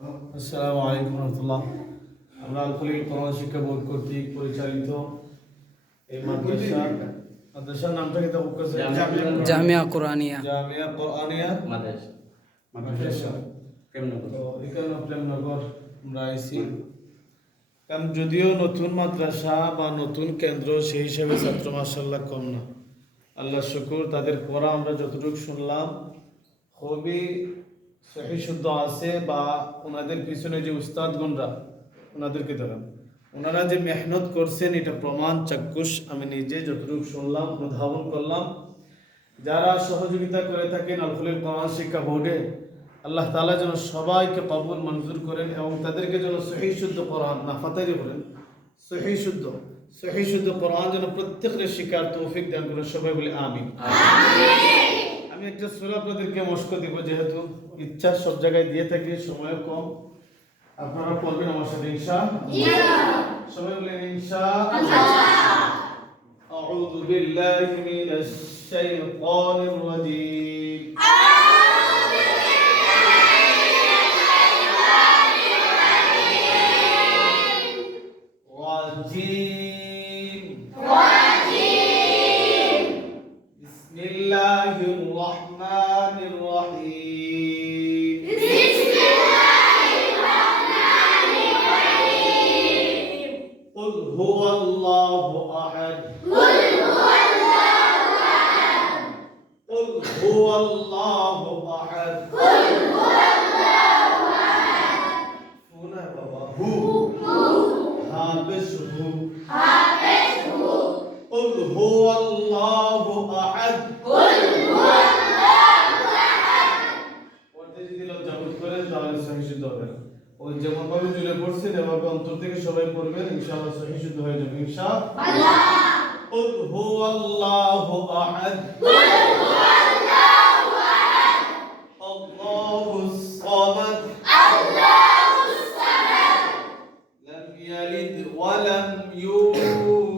আসসালামু আলাইকুম রহমতুল্লাহ। আমরা আল খলিল কোরআন শিক্ষা বোর্ড কর্তৃক পরিচালিত এই মাদ্রাসার নামটা কি তবুক কাছে জামিয়া কোরআনিয়া জামিয়া কোরআনিয়া মাদ্রাসা তো এখানে প্রেমনগর আমরা আইছি। কারণ যদিও নতুন মাদ্রাসা বা নতুন কেন্দ্র সেই হিসেবে ছাত্র মাশাআল্লাহ কম না। আল্লাহ শুকুর, তাদের পড়া আমরা যতটুকু শুনলাম খুবই সহি শুদ্ধ আছে, বা ওনাদের পিছনে যে উস্তাদগণরা ওনাদেরকে ধরেন ওনারা যে মেহনত করছেন এটা প্রমাণ চাক্ষুষ আমি নিজে যতটুকু শুনলাম অনুধাবন করলাম। যারা সহযোগিতা করে থাকেন আল খলিল কোরআন শিক্ষা বোর্ডে, আল্লাহ তাআলা যেন সবাইকে কবুল মঞ্জুর করেন এবং তাদেরকে যেন সহি শুদ্ধ কোরআন না ফাতারি করেন, সহি শুদ্ধ কোরআন যেন প্রত্যেকের শিকার তৌফিক দান করেন। সবাই বলে আমিন। আমি একটা সূরা আপনাদেরকে মস্ক দিব, যেহেতু ইচ্ছা সব জায়গায় দিয়ে থাকি, সময় কম, আপনারা পড়বেন আমার সাথে ইনশাআল্লাহ। সবাই বলেন ইনশাআল্লাহ। আউযু বিল্লাহি মিনাশ শাইতানির রাজীম। বিসমিল্লাহির রহমানির রহিম। قل هو الله أحد. قل هو الله أحد. هنا بابا هو حابسه. قل هو الله أحد. পড়তে যদি লজ্জা বোধ করেন তাহলে সহি শুদ্ধ হবে না। ওই যেমন ভাবে জুড়ে পড়ছেন এভাবে অন্তর থেকে সবাই পড়বেন, ইনশাআল্লাহ সহি শুদ্ধ হয়ে যাবে ইনশাআল্লাহ। قل هو الله أحد. الله الصمد. لم يلد ولم يولد